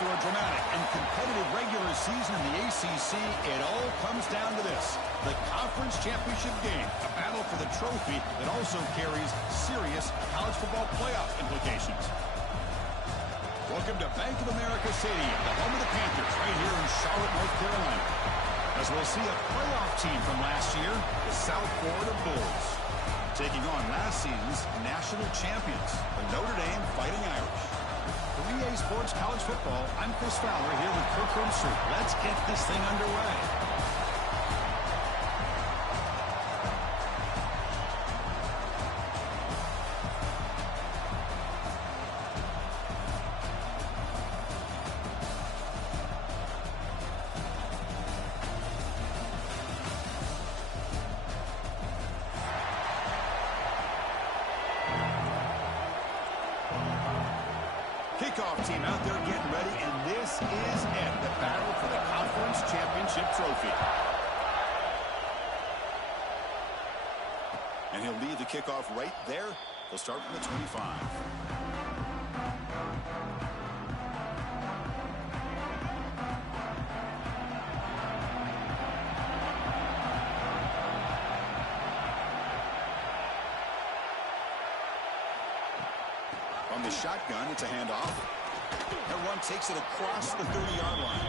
After a dramatic and competitive regular season in the ACC, it all comes down to this: the conference championship game, a battle for the trophy that also carries serious college football playoff implications. Welcome to Bank of America Stadium, the home of the Panthers, right here in Charlotte, North Carolina. As we'll see a playoff team from last year, the South Florida Bulls, taking on last season's national champions, the Notre Dame Fighting Irish. For EA Sports College Football, I'm Chris Fowler here with Kirk Herbstreit. Let's get this thing underway. Kickoff team out there getting ready, and this is it, the battle for the conference championship trophy. And he'll lead the kickoff right there. He'll start from the 25. On the shotgun, it's a handoff. And one takes it across the 30-yard line.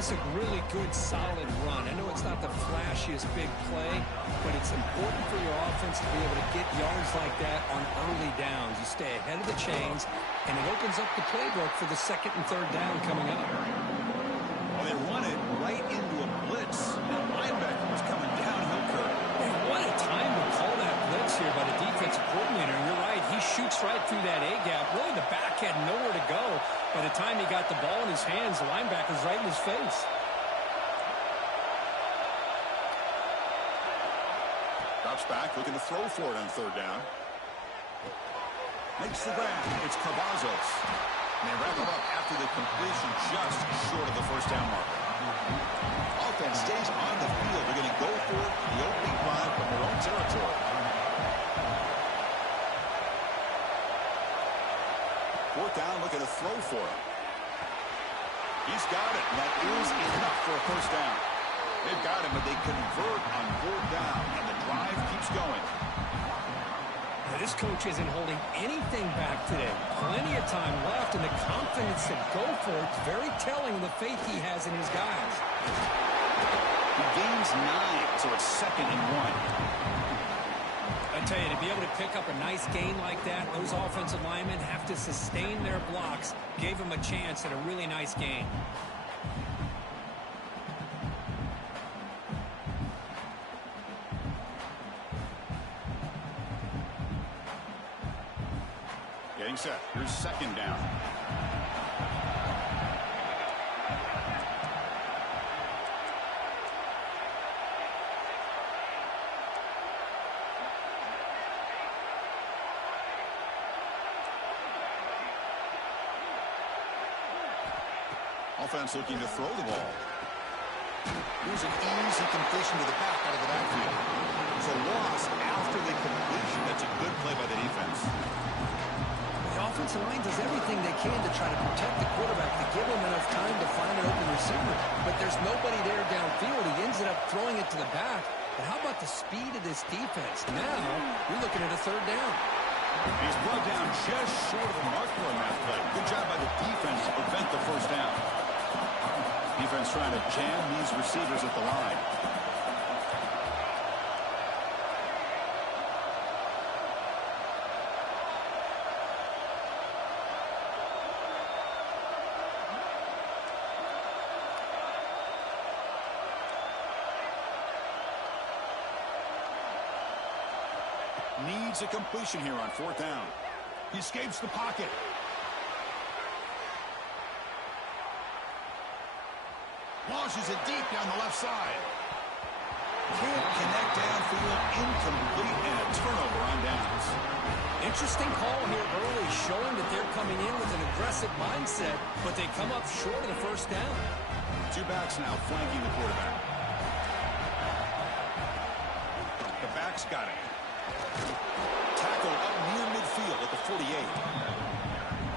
It's a really good, solid run. I know it's not the flashiest big play, but it's important for your offense to be able to get yards like that on early downs. You stay ahead of the chains, and it opens up the playbook for the second and third down coming up. Well, they run it right into a blitz. That linebacker was coming downhill, Kirk. Man, what a time to call that blitz here by the defensive coordinator. You're right. He shoots right through that A-gap. Really, the back had nowhere to go. By the time he got the ball in his hands, the linebacker's right in his face. Drops back, looking to throw for it on third down. Makes the grab. It's Cavazos. And they wrap him up after the completion just short of the first down marker. Offense stays on the field. They're going to go for it the opening drive from their own territory. Fourth down, looking to throw for him. He's got it, and that is enough for a first down. They've got him, but they convert on fourth down, and the drive keeps going. Now, this coach isn't holding anything back today. Plenty of time left, and the confidence to go for it is very telling of the faith he has in his guys. He gains 9, so it's 2nd and 1. I tell you, to be able to pick up a nice gain like that, those offensive linemen have to sustain their blocks. Gave him a chance at a really nice gain. Getting set. Here's 2nd down. Offense looking to throw the ball. Here's an easy completion to the back out of the backfield. It's a loss after the completion. That's a good play by the defense. The offensive line does everything they can to try to protect the quarterback, to give him enough time to find an open receiver. But there's nobody there downfield. He ends up throwing it to the back. But how about the speed of this defense? Now, you're looking at a third down. He's brought down just short of the marker on that play. Good job by the defense to prevent the first down. Defense trying to jam these receivers at the line. Needs a completion here on fourth down. He escapes the pocket. Launches it deep down the left side. Can't connect downfield, incomplete, and a turnover on downs. Interesting call here early, showing that they're coming in with an aggressive mindset, but they come up short of the first down. Two backs now flanking the quarterback. The back's got it. Tackle up near midfield at the 48.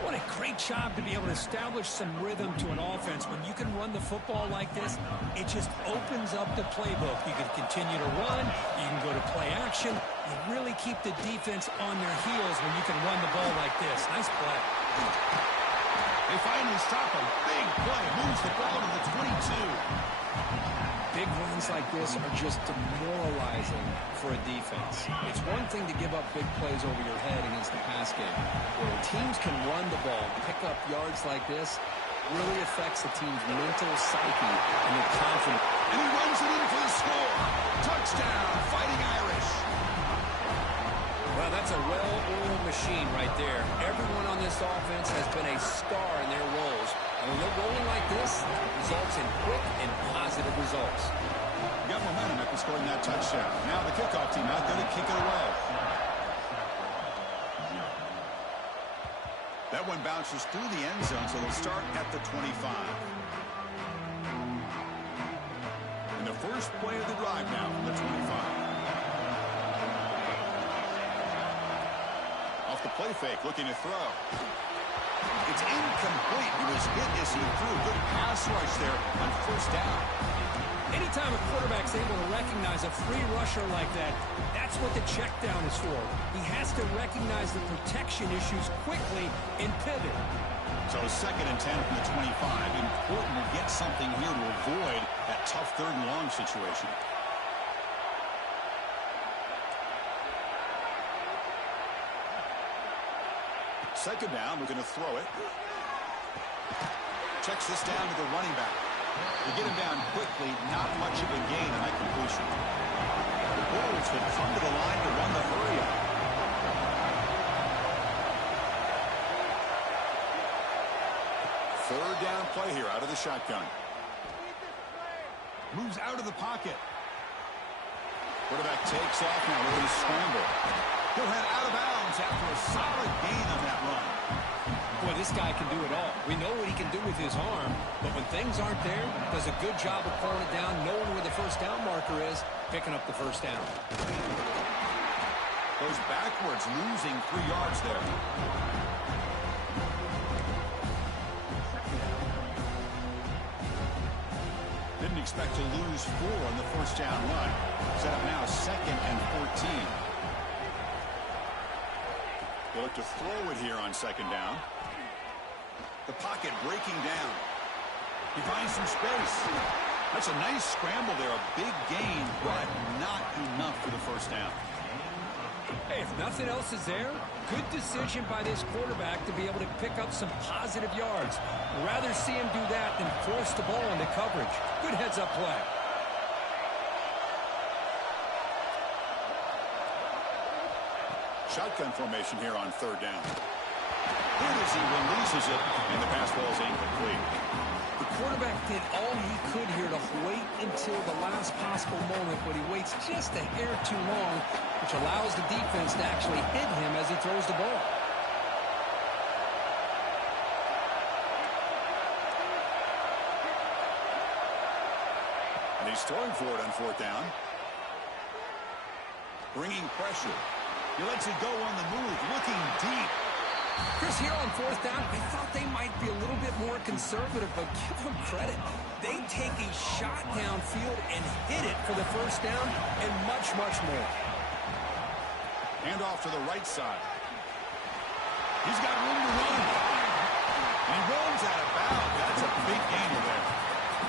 What a a great job to be able to establish some rhythm to an offense. When you can run the football like this, it just opens up the playbook. You can continue to run. You can go to play action. You really keep the defense on their heels when you can run the ball like this. Nice play. They finally stop a big play. Moves the ball to the 22. Big runs like this are just demoralizing for a defense. It's one thing to give up big plays over your head against the pass game. When teams can run the ball, pick up yards like this, really affects the team's mental psyche and their confidence. And he runs it in for the score. Touchdown, Fighting Irish. Well, that's a well-oiled machine right there. Everyone on this offense has been a star in their roles. And when they're rolling like this, it results in quick and positive results. You got momentum after scoring that touchdown. Now the kickoff team out there to kick it away. That one bounces through the end zone, so they'll start at the 25. And the first play of the drive now from the 25. Off the play fake, looking to throw. It's incomplete. He was hit as he threw. Good pass rush there on first down. Anytime a quarterback's able to recognize a free rusher like that, that's what the check down is for. He has to recognize the protection issues quickly and pivot. So 2nd and 10 from the 25. Important to get something here to avoid that tough 3rd and long situation. Second down, we're going to throw it. Checks this down to the running back. They get him down quickly, not much of a gain on that completion. The Bulls will come to the line to run the hurry up. Third down play here out of the shotgun. Moves out of the pocket. Quarterback takes off now with a scramble. He'll head out of bounds after a solid gain on that run. Boy, this guy can do it all. We know what he can do with his arm, but when things aren't there, does a good job of pulling it down, knowing where the first down marker is, picking up the first down. Goes backwards, losing 3 yards there. Didn't expect to lose 4 on the first down run. Set up now 2nd and 14. They look to throw it here on 2nd down. The pocket breaking down. He finds some space. That's a nice scramble there. A big gain, but not enough for the first down. Hey, if nothing else is there, good decision by this quarterback to be able to pick up some positive yards. Rather see him do that than force the ball into coverage. Good heads-up play. Shotgun formation here on 3rd down. Good as he releases it, and the pass ball is incomplete. The quarterback did all he could here to wait until the last possible moment, but he waits just a hair too long, which allows the defense to actually hit him as he throws the ball. And he's throwing for it on 4th down. Bringing pressure. He lets it go on the move, looking deep. Chris, here on 4th down, I thought they might be a little bit more conservative, but give them credit. They take a shot downfield and hit it for the first down and much, much more. Hand off to the right side. He's got room to run. And he runs out of bounds. That's a big gain there.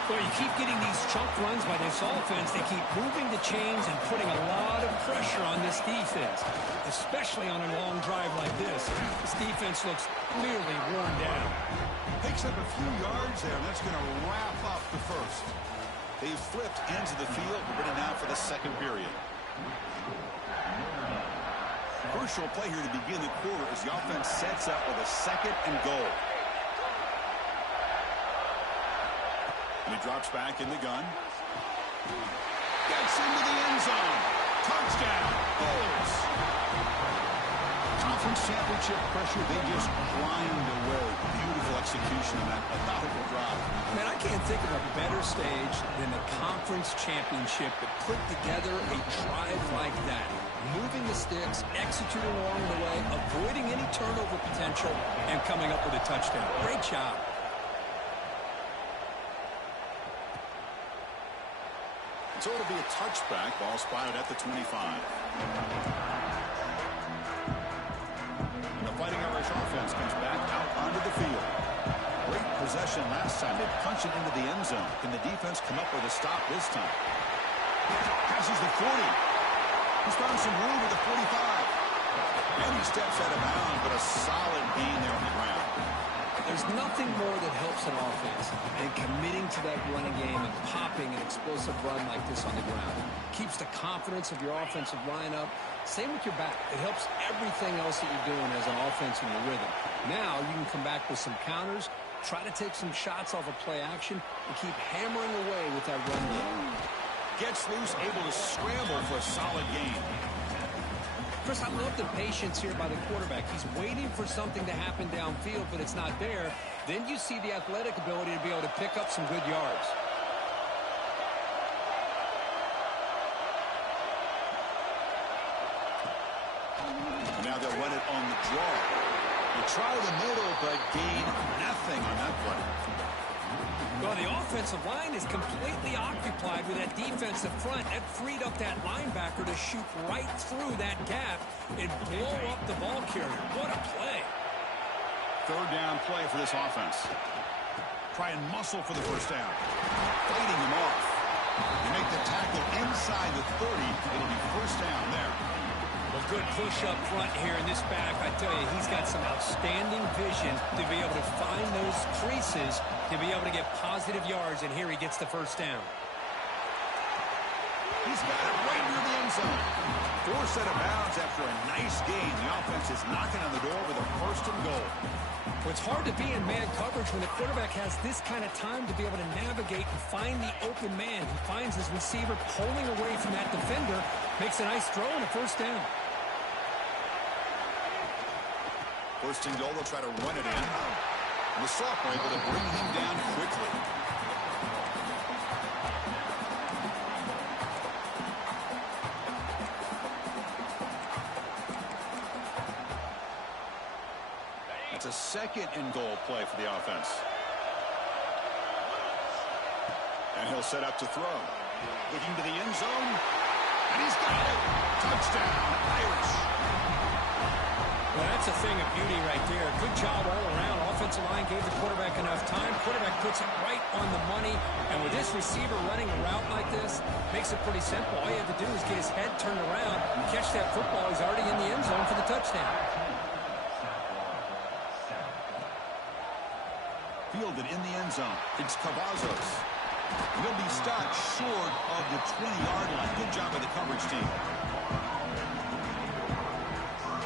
Well, you keep getting these chunk runs by this offense. They keep moving the chains and putting a lot of pressure on this defense, especially on a long drive like this. This defense looks clearly worn down. Picks up a few yards there, and that's going to wrap up the first. They've flipped ends of the field. We're ready now for the 2nd period. Crucial play here to begin the quarter as the offense sets up with a 2nd and goal. And he drops back in the gun. Gets into the end zone. Touchdown, Bulls. Conference championship pressure, they just grind away. Beautiful execution on that methodical drive. Man, I can't think of a better stage than the conference championship to put together a drive like that. moving the sticks, executing along the way, avoiding any turnover potential, and coming up with a touchdown. Great job. So it'll be a touchback. Ball spotted at the 25. And the Fighting Irish offense comes back out onto the field. Great possession last time. They punch it into the end zone. Can the defense come up with a stop this time? Passes the 40. He's found some room at the 45. And he steps out of bounds, but a solid gain there on the ground. There's nothing more that helps an offense than committing to that running game and popping an explosive run like this on the ground. Keeps the confidence of your offensive line up. Same with your back. It helps everything else that you're doing as an offense in your rhythm. Now you can come back with some counters, try to take some shots off of play action, and keep hammering away with that run game. Gets loose, able to scramble for a solid gain. Chris, I love the patience here by the quarterback. He's waiting for something to happen downfield, but it's not there. Then you see the athletic ability to be able to pick up some good yards. And now they'll run it on the draw. They try the middle, but gain nothing on that play. Well, the offensive line is completely occupied with that defensive front. That freed up that linebacker to shoot right through that gap and blow up the ball carrier. What a play. Third down play for this offense. Try and muscle for the first down. Fighting him off. They make the tackle inside the 30. It'll be first down there. Well, good push up front here in this back. I tell you, he's got some outstanding vision to be able to find those creases, to be able to get positive yards, and here he gets the first down. He's got it right near the end zone. Forced out of bounds after a nice gain. The offense is knocking on the door with a first and goal. Well, it's hard to be in man coverage when the quarterback has this kind of time to be able to navigate and find the open man. He finds his receiver pulling away from that defender, makes a nice throw and a first down. First and goal, they'll try to run it in. And the sophomore able to bring him down quickly. It's a second and goal play for the offense. And he'll set up to throw. Looking to the end zone. And he's got it. Touchdown, Irish. Well, that's a thing of beauty right there. Good job all around. Offensive line gave the quarterback enough time. Quarterback puts it right on the money. And with this receiver running a route like this, makes it pretty simple. All you have to do is get his head turned around and catch that football. He's already in the end zone for the touchdown. Fielded in the end zone. It's Cavazos. He'll be stopped short of the 20-yard line. Good job by the coverage team.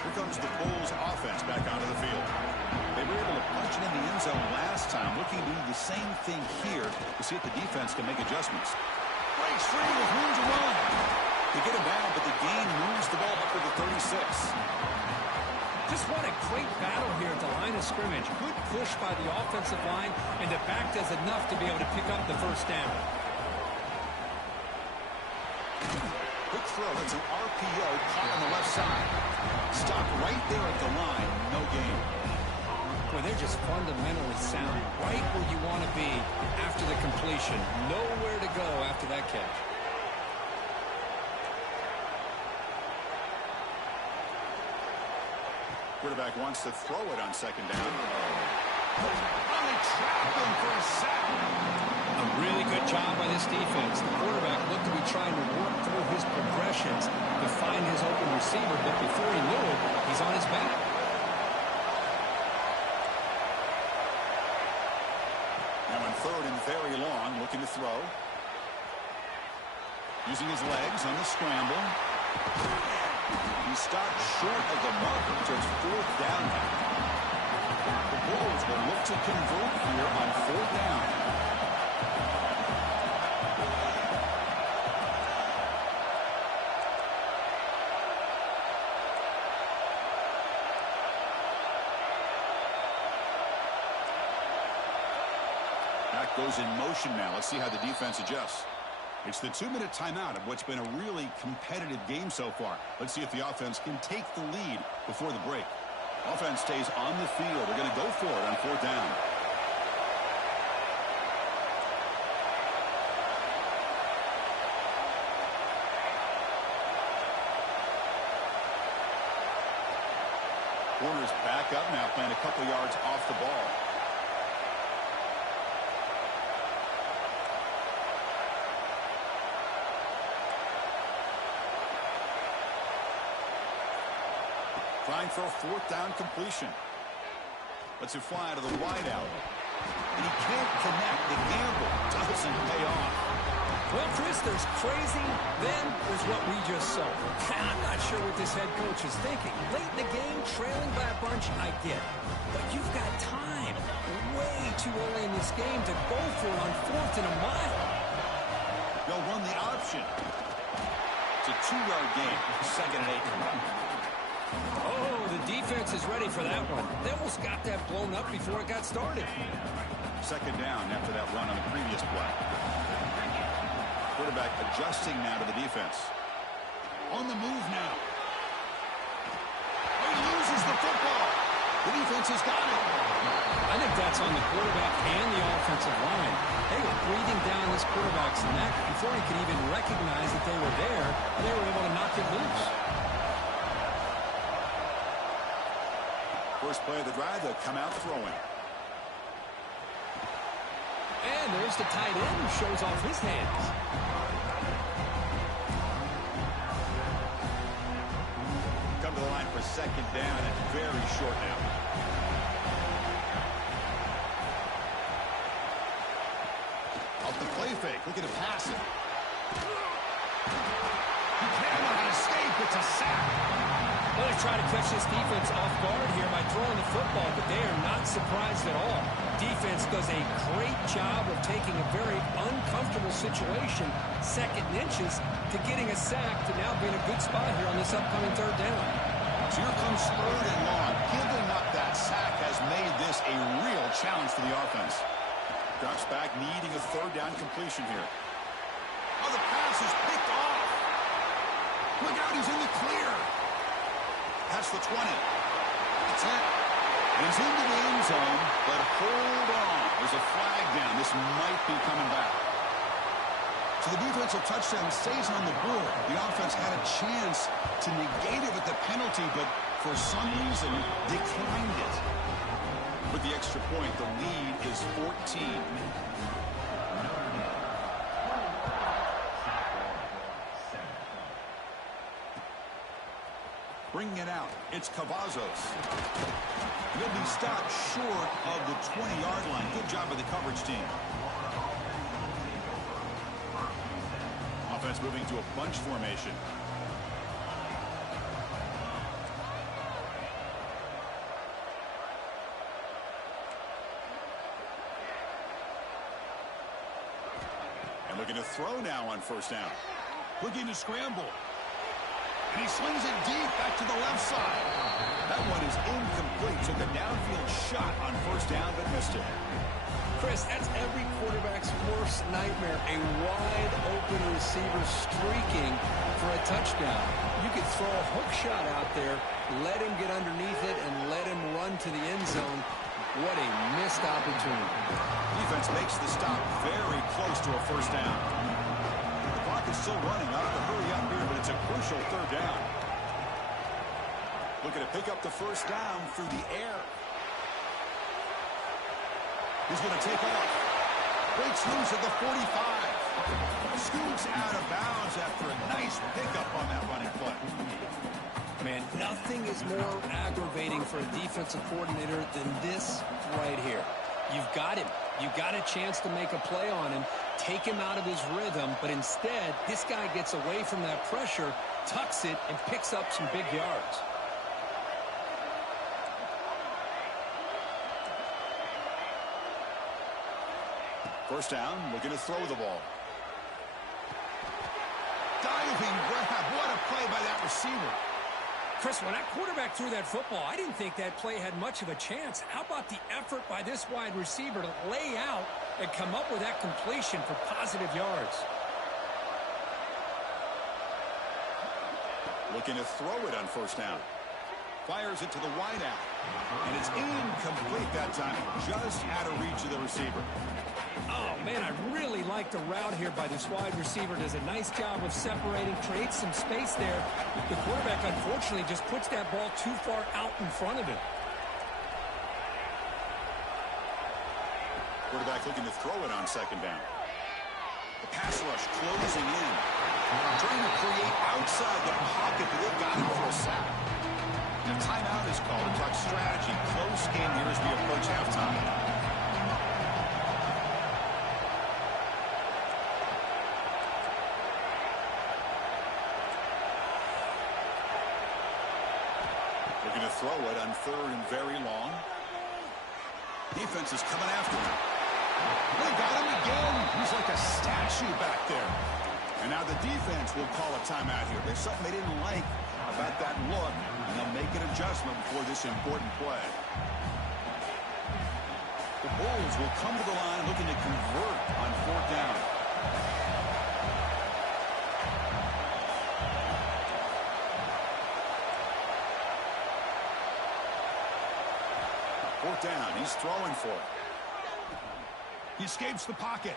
Here comes the Bulls offense back onto the field. They were able to punch it in the end zone last time. Looking to do the same thing here to see if the defense can make adjustments. Breaks free with room to run. They get him down, but the gain moves the ball up to the 36. Just what a great battle here at the line of scrimmage. Good push by the offensive line, and the back does enough to be able to pick up the first down. Quick throw. That's an RPO caught on the left side. Stop right there at the line. No gain. Boy, they're just fundamentally sound. Right where you want to be after the completion. Nowhere to go after that catch. Quarterback wants to throw it on second down. Only trapped him for a sack. A really good job by this defense. The quarterback looked to be trying to work through his progressions to find his open receiver, but before he knew it, he's on his back. Now in third and very long, looking to throw. Using his legs on the scramble. He stopped short of the marker, so it's fourth down now. The Bulls will look to convert here on fourth down. That goes in motion now. Let's see how the defense adjusts. It's the 2-minute timeout of what's been a really competitive game so far. Let's see if the offense can take the lead before the break. Offense stays on the field. They're going to go for it on 4th down. Corners back up now, playing a couple yards off the ball. Trying for a 4th down completion. Lets it fly to the wideout. And he can't connect. The gamble doesn't pay off. Well, Chris, there's crazy, then there's what we just saw. I'm not sure what this head coach is thinking. Late in the game, trailing by a bunch, I get it. But you've got time, way too early in this game, to go for it on 4th and a mile. They'll run the option. It's a 2-yard gain, 2nd and 8. Oh, the defense is ready for that one. They almost got that blown up before it got started. 2nd down after that run on the previous play. Quarterback adjusting now to the defense. On the move now. He loses the football. The defense has got it. I think that's on the quarterback and the offensive line. They were breathing down this quarterback's neck before he could even recognize that they were there, and they were able to knock it loose. First play of the drive, they'll come out throwing. And there's the tight end who shows off his hands. Come to the line for 2nd down and very short now. Off the play fake, looking to pass it. He cannot escape, it's a sack. Well, they try to catch this defense off guard here by throwing the football, but they are not surprised at all. Defense does a great job of taking a very uncomfortable situation, 2nd and inches, to getting a sack to now being a good spot here on this upcoming 3rd down. So here comes 3rd and long. Giving up that sack has made this a real challenge for the offense. Drops back, needing a 3rd down completion here. Oh, the pass is picked off. Look out, he's in the clear. That's the 20. That's it. He's into the end zone, but hold on. There's a flag down. This might be coming back. So the defensive touchdown stays on the board. The offense had a chance to negate it with the penalty, but for some reason declined it. With the extra point, the lead is 14. Bringing it out, it's Cavazos. He'll be stopped short of the 20-yard line. Good job by the coverage team. Offense moving to a bunch formation. And looking to throw now on 1st down. Looking to scramble. And he slings it deep back to the left side. That one is incomplete. Took a downfield shot on 1st down, but missed it. Chris, that's every quarterback's worst nightmare. A wide-open receiver streaking for a touchdown. You could throw a hook shot out there, let him get underneath it, and let him run to the end zone. What a missed opportunity. Defense makes the stop very close to a 1st down. Is still running. Out of the hurry up here, but it's a crucial 3rd down. Looking to pick up the 1st down through the air. He's going to take off. Breaks loose at the 45. Scoots out of bounds after a nice pickup on that running play. Man, nothing is more aggravating for a defensive coordinator than this right here. You've got him. You've got a chance to make a play on him, take him out of his rhythm, but instead, this guy gets away from that pressure, tucks it, and picks up some big yards. First down, looking to throw the ball. Diving grab. What a play by that receiver. Chris, when that quarterback threw that football, I didn't think that play had much of a chance. How about the effort by this wide receiver to lay out and come up with that completion for positive yards? Looking to throw it on first down. Fires it to the wide out. And it's incomplete that time. Just out of reach of the receiver. Oh, man, I really like the route here by this wide receiver. Does a nice job of separating, creates some space there. The quarterback, unfortunately, just puts that ball too far out in front of him. Quarterback looking to throw it on second down. The pass rush closing in. Trying to create outside the pocket, but they've got him for a sack. And a timeout is called to talk strategy. Close game here as we approach halftime. Looking to throw it on third and very long. Defense is coming after him. They got him again. He's like a statue back there. And now the defense will call a timeout here. There's something they didn't like about that look, and they'll make an adjustment before this important play. The Bulls will come to the line looking to convert on fourth down. Fourth down. He's throwing for it. He escapes the pocket.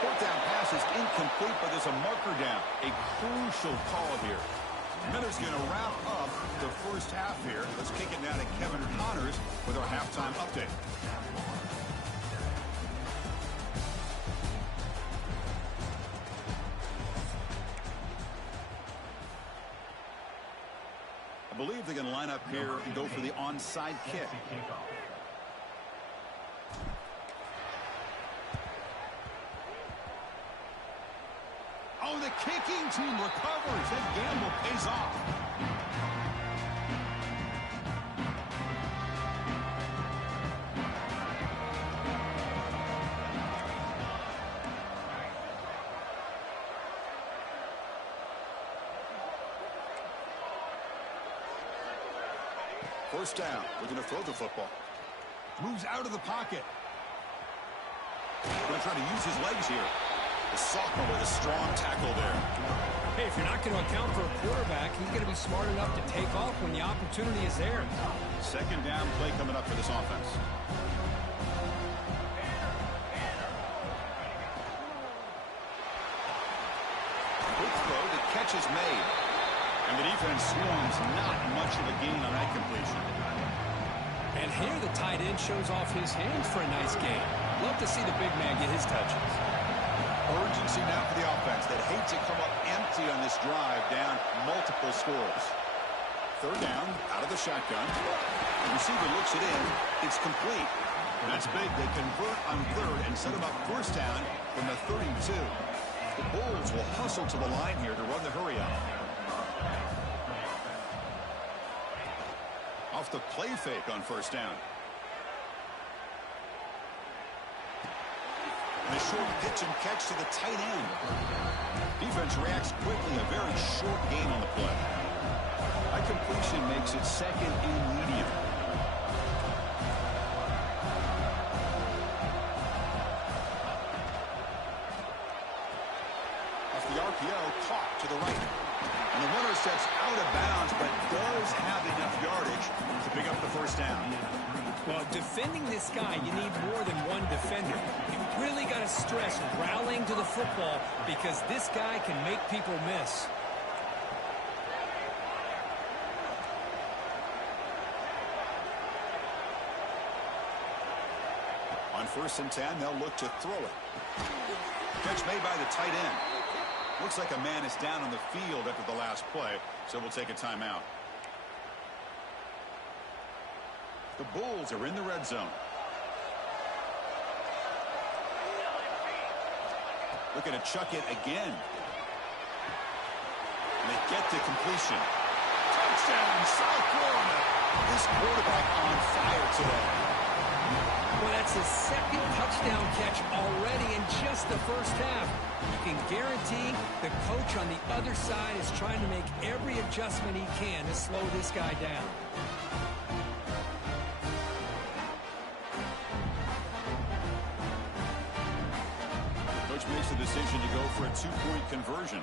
Fourth down pass is incomplete, but there's a marker down. A crucial call here. Miller's going to wrap up the first half here. Let's kick it now to Kevin Connors with our halftime update. I believe they're going to line up here and go for the onside kick. Oh, the kicking team recovers. That gamble pays off. First down. We're going to throw the football. Moves out of the pocket. Going to try to use his legs here. The sophomore with a strong tackle there. Hey, if you're not going to account for a quarterback, he's going to be smart enough to take off when the opportunity is there. Second down play coming up for this offense. Quick throw, the catch is made. And the defense swarms, not much of a gain on that completion. And here the tight end shows off his hands for a nice gain. Love to see the big man get his touches. Urgency now for the offense that hates to come up empty on this drive, down multiple scores. Third down, out of the shotgun. The receiver looks it in. It's complete. That's big. They convert on third and set them up first down from the 32. The Bulls will hustle to the line here to run the hurry up. Off the play fake on first down. And a short pitch and catch to the tight end. Defense reacts quickly. A very short gain on the play. That completion makes it second and medium. Off the RPO, caught to the right. And the runner steps out of bounds, but does have enough yardage to pick up the first down. Well, defending this guy, you need more than one defender. You really got to stress rallying to the football because this guy can make people miss. On first and 10, they'll look to throw it. Catch made by the tight end. Looks like a man is down on the field after the last play, so we'll take a timeout. The Bulls are in the red zone. Looking to chuck it again. And they get to completion. Touchdown, South Florida. This quarterback on fire today. Well, that's his second touchdown catch already in just the first half. You can guarantee the coach on the other side is trying to make every adjustment he can to slow this guy down. makes the decision to go for a two-point conversion.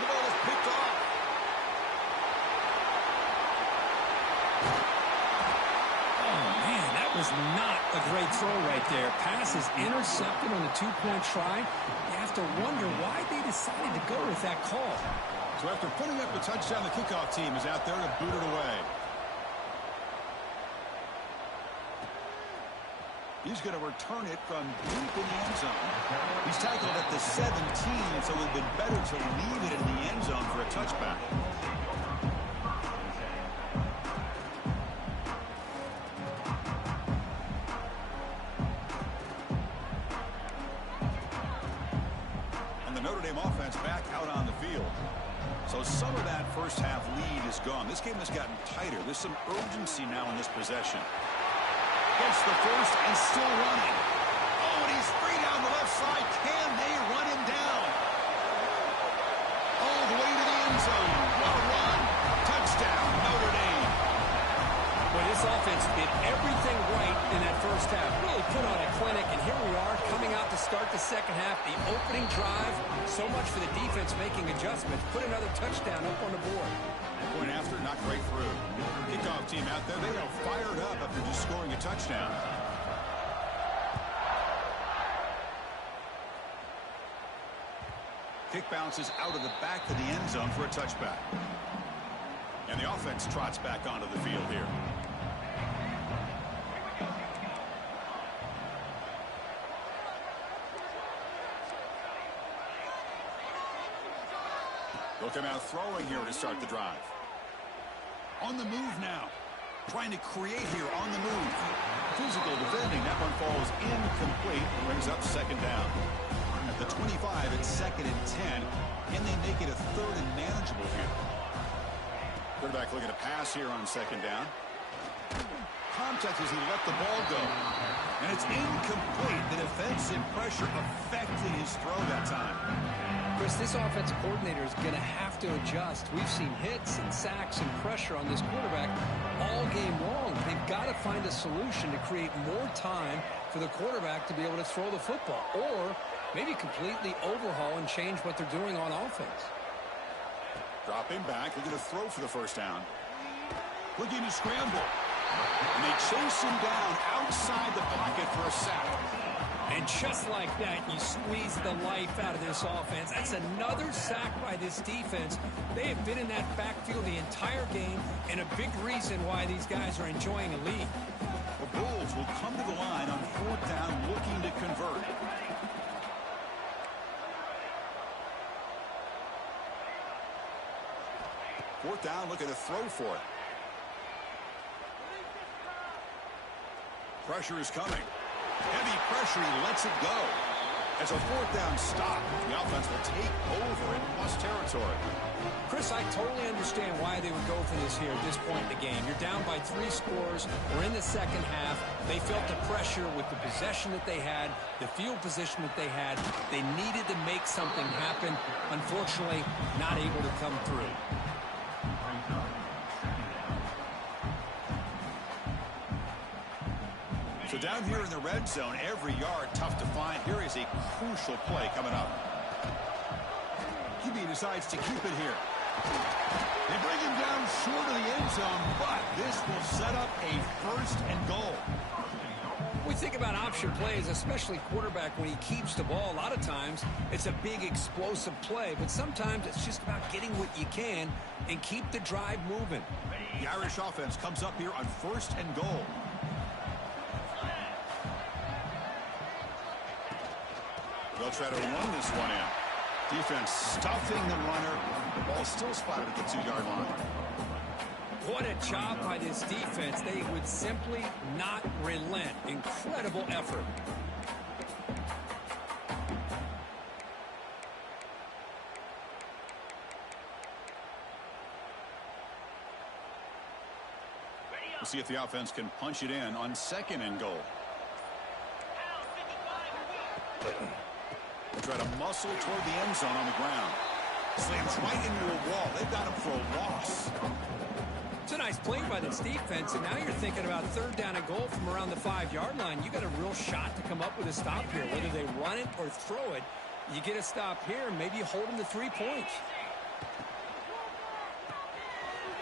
The ball is picked off. Was not a great throw right there. Pass is intercepted on the two-point try. You have to wonder why they decided to go with that call. So after putting up a touchdown, the kickoff team is out there to boot it away. He's going to return it from deep in the end zone. He's tackled at the 17, so it would have been better to leave it in the end zone for a touchback. Back out on the field. So some of that first half lead is gone. This game has gotten tighter. There's some urgency now in this possession. Gets the first and still running. Oh, and he's free down the left side. Can they run him down? All the way to the end zone. What a run. Touchdown, Notre Dame. Well, this offense did everything right in that first half. Really put on a clinic, and here we are coming out to start the second half. The opening drive, so much for the defense making adjustments. Put another touchdown up on the board. Point after, not great through. Kickoff team out there, they are fired up after just scoring a touchdown. Kick bounces out of the back of the end zone for a touchback. And the offense trots back onto the field here. They'll come out throwing here to start the drive. On the move now. Trying to create here on the move. Physical defending. That one falls incomplete. Brings up second down. At the 25, it's 2nd and 10. Can they make it a 3rd and manageable here? Quarterback looking to pass here on 2nd down. Contact as he let the ball go. And it's incomplete. The defensive pressure affecting his throw that time. Chris, this offensive coordinator is going to have to adjust. We've seen hits and sacks and pressure on this quarterback all game long. They've got to find a solution to create more time for the quarterback to be able to throw the football, or maybe completely overhaul and change what they're doing on offense. Dropping back, looking to throw for the first down. Looking to scramble. And they chase him down outside the pocket for a sack. And just like that, you squeeze the life out of this offense. That's another sack by this defense. They have been in that backfield the entire game, and a big reason why these guys are enjoying a lead. The Bulls will come to the line on 4th down, looking to convert. Fourth down, looking to throw for it. Pressure is coming. Heavy pressure, he lets it go. As a 4th down stop, the offense will take over in plus territory. Chris, I totally understand why they would go for this here at this point in the game. You're down by 3 scores. We're in the second half. They felt the pressure with the possession that they had, the field position that they had. They needed to make something happen. Unfortunately, not able to come through. So down here in the red zone, every yard tough to find. Here is a crucial play coming up. QB decides to keep it here. They bring him down short of the end zone, but this will set up a 1st and goal. We think about option plays, especially quarterback when he keeps the ball. A lot of times it's a big explosive play, but sometimes it's just about getting what you can and keep the drive moving. The Irish offense comes up here on 1st and goal. They'll try to run this one in. Defense stuffing the runner. The ball still spotted at the 2-yard line. What a job by this defense. They would simply not relent. Incredible effort. We'll see if the offense can punch it in on 2nd and goal. They try to muscle toward the end zone on the ground. Slams right into a wall. They've got him for a loss. It's a nice play by this defense, and now you're thinking about third down and goal from around the 5-yard line. You got a real shot to come up with a stop here. Whether they run it or throw it, you get a stop here, maybe you hold them to 3 points.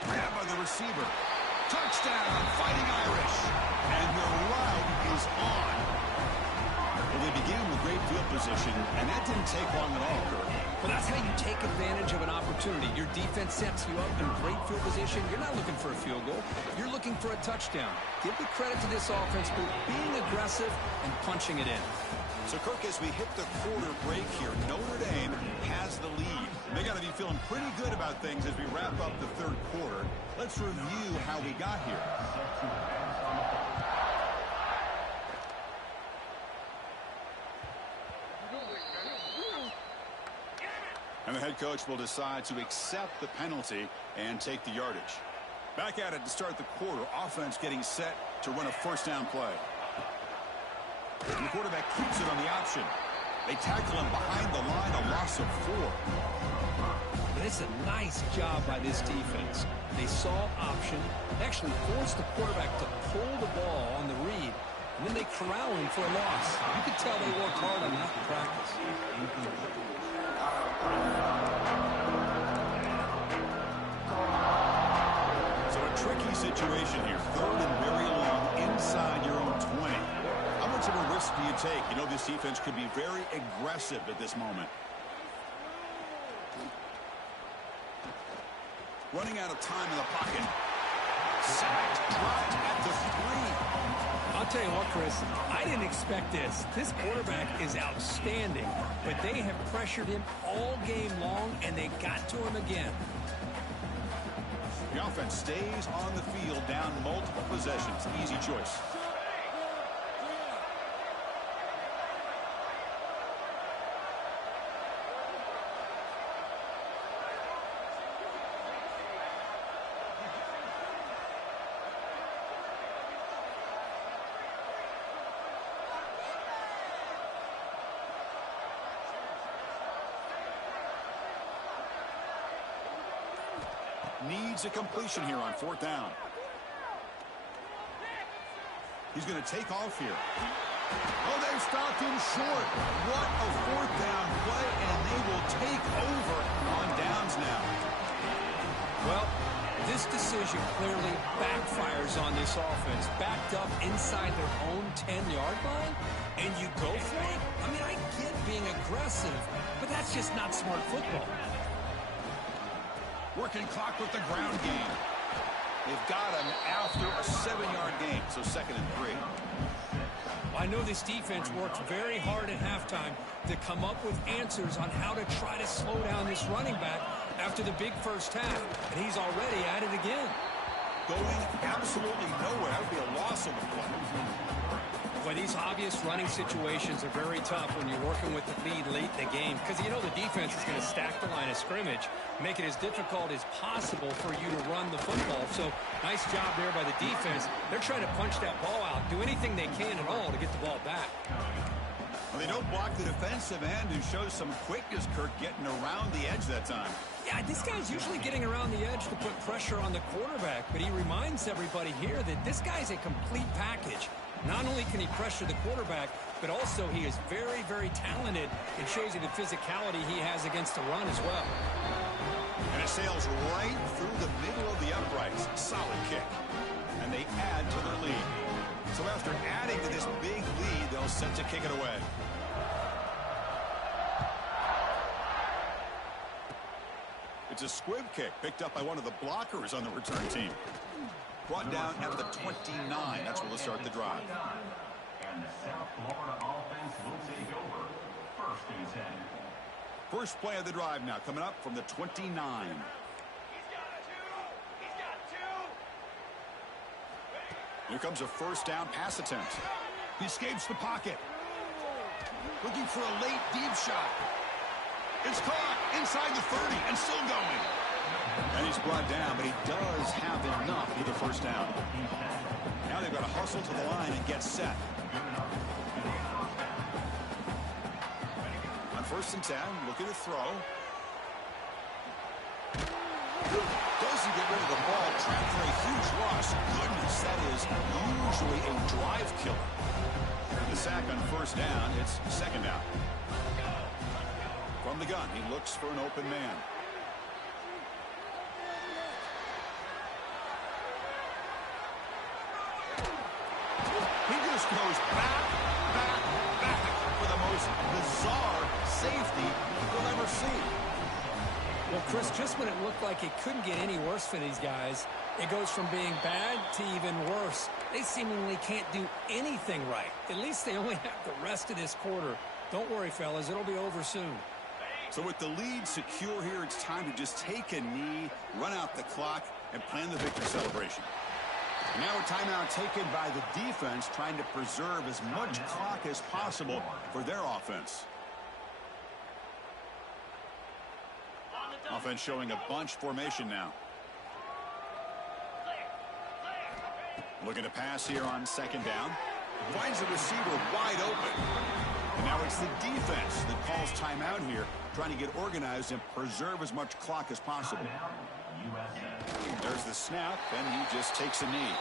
Grab by the receiver. Touchdown, Fighting Irish. And the route is on. Well, they began with great field position, and that didn't take long at all, Kurt. Well, that's how you take advantage of an opportunity. Your defense sets you up in great field position. You're not looking for a field goal. You're looking for a touchdown. Give the credit to this offense for being aggressive and punching it in. So, Kirk, as we hit the quarter break here, Notre Dame has the lead. They got to be feeling pretty good about things as we wrap up the third quarter. Let's review how we got here. And the head coach will decide to accept the penalty and take the yardage. Back at it to start the quarter. Offense getting set to run a first down play. And the quarterback keeps it on the option. They tackle him behind the line, a loss of 4. But it's a nice job by this defense. They saw option, actually forced the quarterback to pull the ball on the read, and then they corral him for a loss. You could tell they worked hard on that in practice. So a tricky situation here. Third and very long inside your own 20. How much of a risk do you take? You know this defense could be very aggressive at this moment. Running out of time in the pocket. Sacked, dropped at the 3. I'll tell you what, Chris, I didn't expect this. This quarterback is outstanding, but they have pressured him all game long, and they got to him again. The offense stays on the field down multiple possessions. Easy choice. Needs a completion here on 4th down. He's going to take off here. Oh, they've stopped him short. What a 4th down play, and they will take over on downs now. Well, this decision clearly backfires on this offense. Backed up inside their own 10-yard line, and you go for it? I mean, I get being aggressive, but that's just not smart football. Working clock with the ground game. They've got him after a 7-yard gain, so 2nd and 3. Well, I know this defense worked very hard at halftime to come up with answers on how to try to slow down this running back after the big first half, and he's already at it again. Going absolutely nowhere. That would be a loss of the play. Well, these obvious running situations are very tough when you're working with the lead late in the game because you know the defense is going to stack the line of scrimmage, make it as difficult as possible for you to run the football. So nice job there by the defense. They're trying to punch that ball out, do anything they can at all to get the ball back. Well, they don't block the defensive end who shows some quickness, Kirk, getting around the edge that time. Yeah, this guy's usually getting around the edge to put pressure on the quarterback, but he reminds everybody here that this guy's a complete package. Not only can he pressure the quarterback, but also he is very, very talented. It shows you the physicality he has against the run as well. And it sails right through the middle of the uprights. Solid kick. And they add to their lead. So after adding to this big lead, they'll set to kick it away. It's a squib kick picked up by one of the blockers on the return team. Brought down at the 29. That's where they'll start the drive. And the South Florida offense will take over. 1st and 10. First play of the drive now coming up from the 29. Here comes a first down pass attempt. He escapes the pocket. Looking for a late deep shot. It's caught inside the 30 and still going. And he's brought down, but he does have enough for the first down. Now they've got to hustle to the line and get set. On 1st and 10, looking to throw. Does he get rid of the ball? Trapped for a huge loss. Goodness, that is usually a drive killer. The sack on first down. It's second down. From the gun, he looks for an open man. He just goes back for the most bizarre safety we'll ever see. Well, Chris, just when it looked like it couldn't get any worse for these guys, it goes from being bad to even worse. They seemingly can't do anything right. At least they only have the rest of this quarter. Don't worry, fellas. It'll be over soon. So with the lead secure here, it's time to just take a knee, run out the clock, and plan the victory celebration. And now a timeout taken by the defense, trying to preserve as much clock as possible for their offense. Offense showing a bunch formation now. Looking to pass here on second down. Finds the receiver wide open. And now it's the defense that calls timeout here, trying to get organized and preserve as much clock as possible. There's the snap, and he just takes a knee.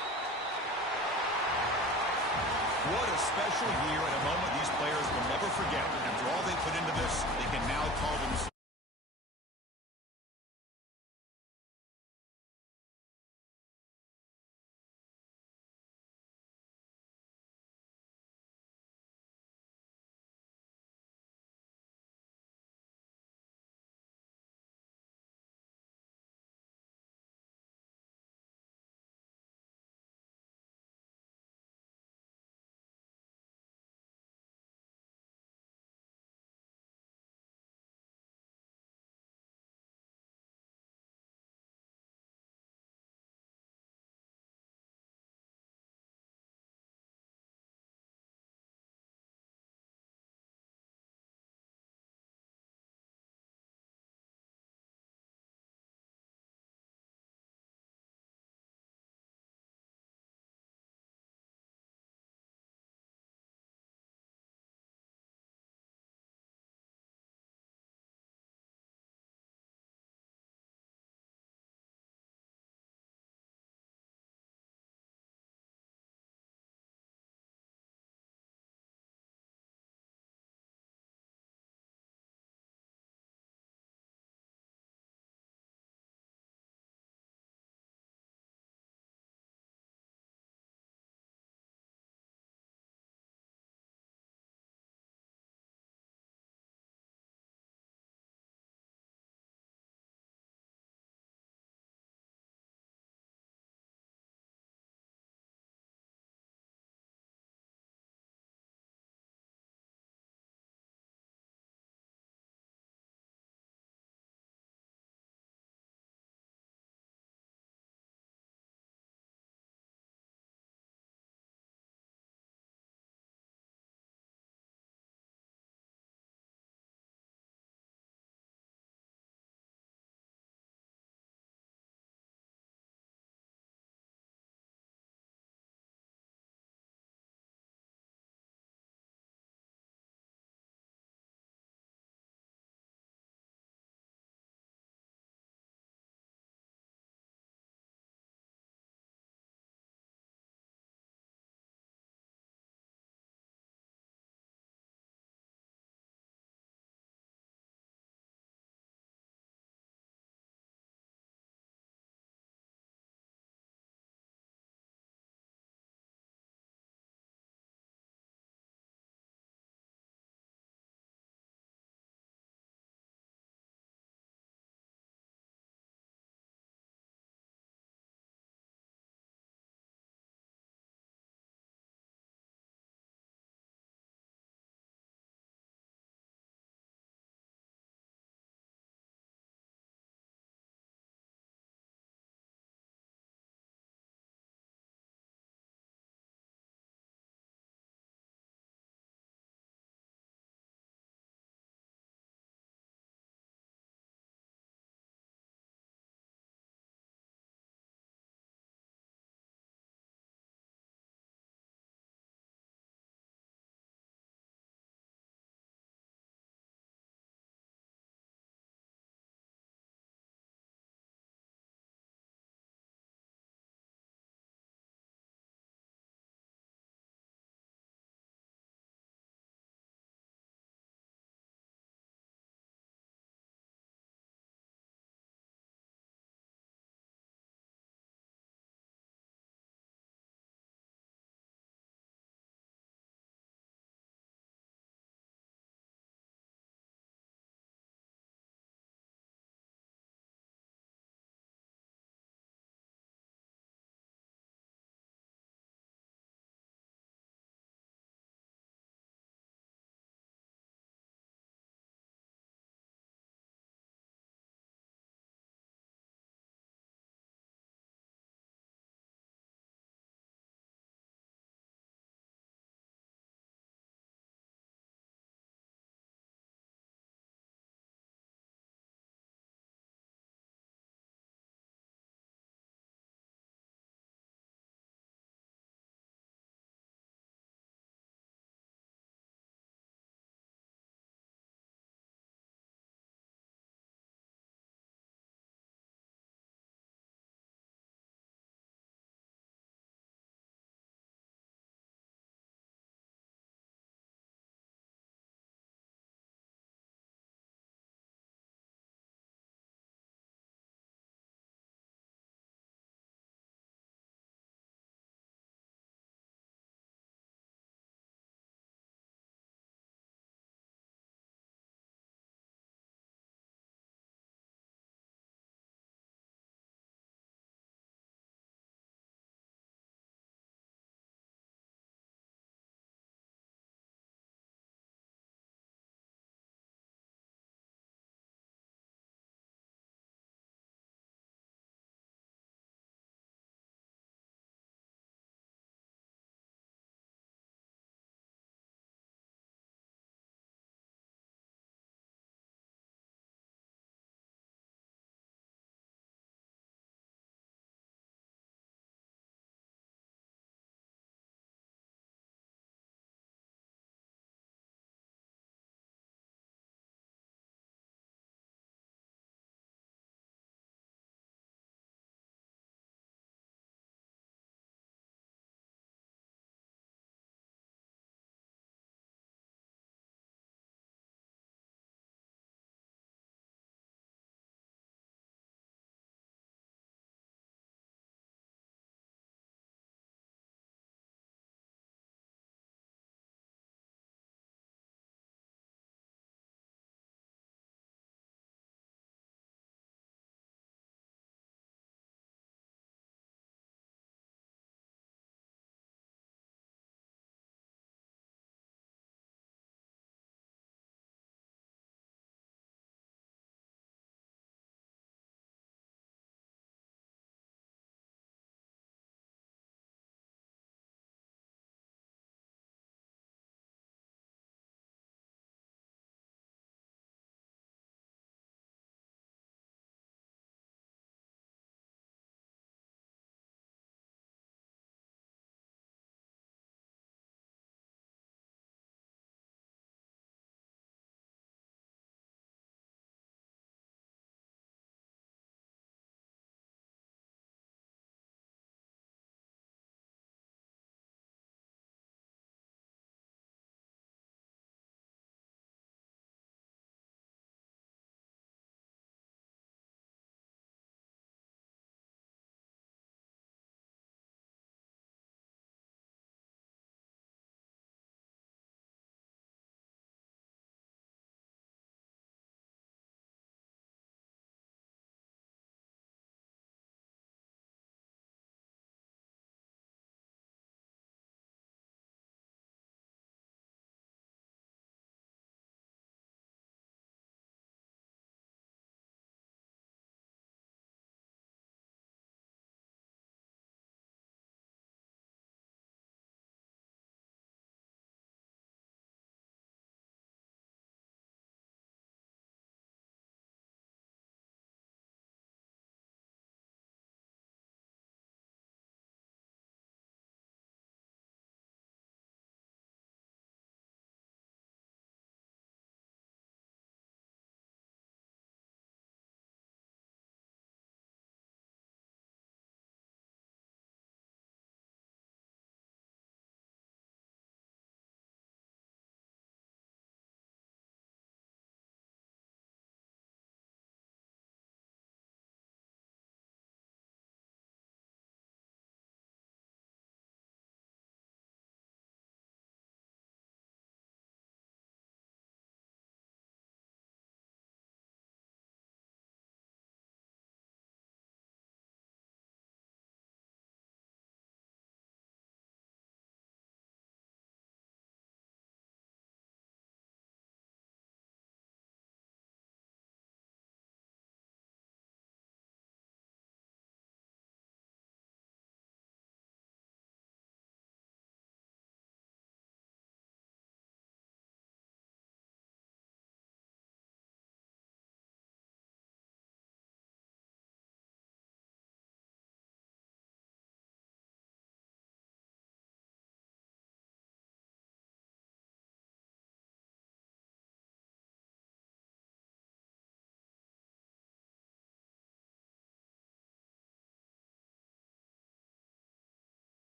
What a special year and a moment these players will never forget. After all they put into this, they